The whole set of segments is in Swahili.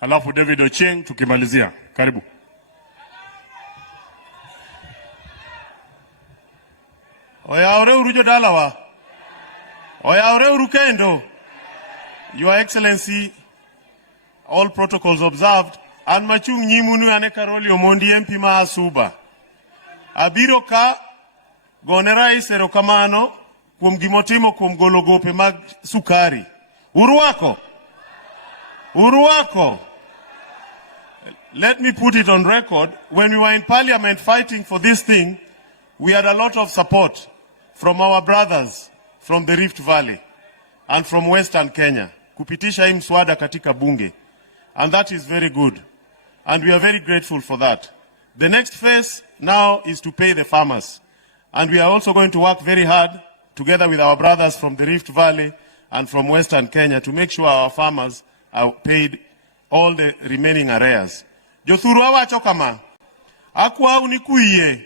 Alafu David Ochieng tukimalizia. Karibu. Oyaore urujo dalawa. Oyaore urukendo. Your Excellency, all protocols observed. An machung nyimunu ane Karoli Omondi MP ma Asuba. Abiro ka gone rais erokamano kuom gimotimo kuom golo gope mag sukari. Uruako. Let me put it on record. When we were in Parliament fighting for this thing, we had a lot of support from our brothers from the Rift Valley and from Western Kenya. Kupitisha hii mswada katika bunge. And that is very good. And we are very grateful for that. The next phase now is to pay the farmers. And we are also going to work very hard together with our brothers from the Rift Valley and from Western Kenya to make sure our farmers are paid all the remaining arrears. Jothuru awacho kama, akwa unikuiye,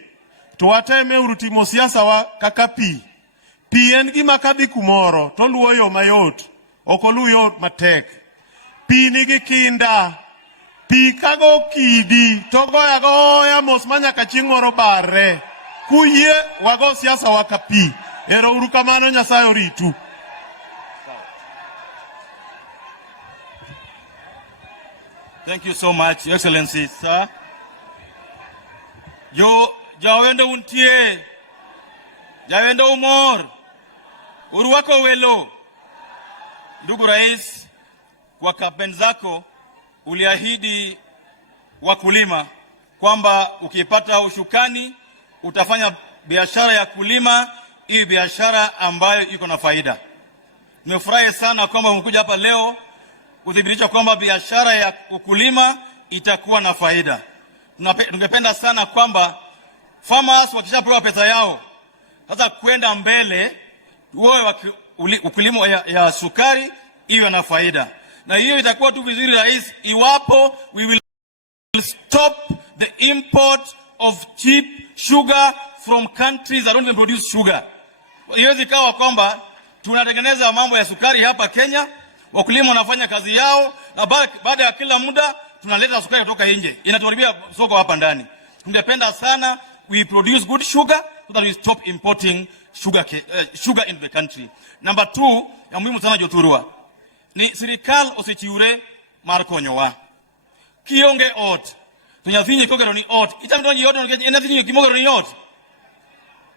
tuwateme urutimo siasa wa kakapi. Pi en gima kadhi kumoro, to luwo yo mayot, okolu yo matek. Pi nigi kinda, pi kago kidi, to goya mos manyaka chieng' moro barre. Kuye wago siasa wa kapi. Ero urukamano Nyasaye oritu. Thank you so much, Your Excellency, sir. Jawendo untie, jawendo umor, uruwako welo. Ndugu Rais, kwa kampeni zako uliahidi wakulima kwamba ukipata ushukani utafanya biashara ya kulima, hii biashara ambayo iko na faida. Nimefurahi sana kwamba umekuja hapa leo kudhibitisha kwamba biashara ya ukulima itakuwa na faida. Tungependa sana kwamba farmers wakishapewa pesa yao sasa kwenda mbele wao ukulima ya sukari iwe na faida. Na hiyo itakuwa tu vizuri Rais, iwapo we will stop the import of cheap sugar from countries that don't even produce sugar. Hiyo ikawa kwamba tunatengeneza mambo ya sukari hapa Kenya, wakulima wanafanya kazi yao, na baada ya kila muda tunaleta sukari kutoka nje. Inatuharibia soko hapa ndani. Tungependa sana we produce good sugar so that we stop importing sugar into the country. Number 2, ya muhimu sana Jothurwa, ni serikali osichiure mar konyowa. Kionge ot, tunyathinyi kogero ni ot. Itamdo ni ot no enathinyi kimogero ni ot.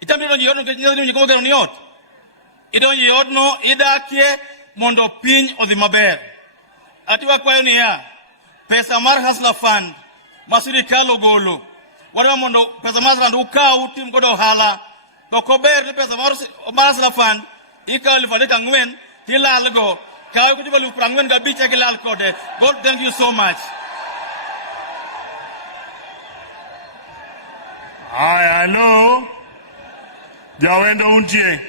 Itamdo ni ot no enathinyi kimogero ni ot. Idonyi ot no idakie mondo piny odhi maber. Atiwa kwayo ni ya pesa mar Hustler Fund ma sirikal ogolo. Wadwa mondo pesa mar Hustler Fund ukaw tim godo ohala. To kober ni pesa mar Hustler Fund ikaw 4,000 tilal go. Kaw kujiba 45 gilal kode. God, thank you so much. Hello. Jawendo untie.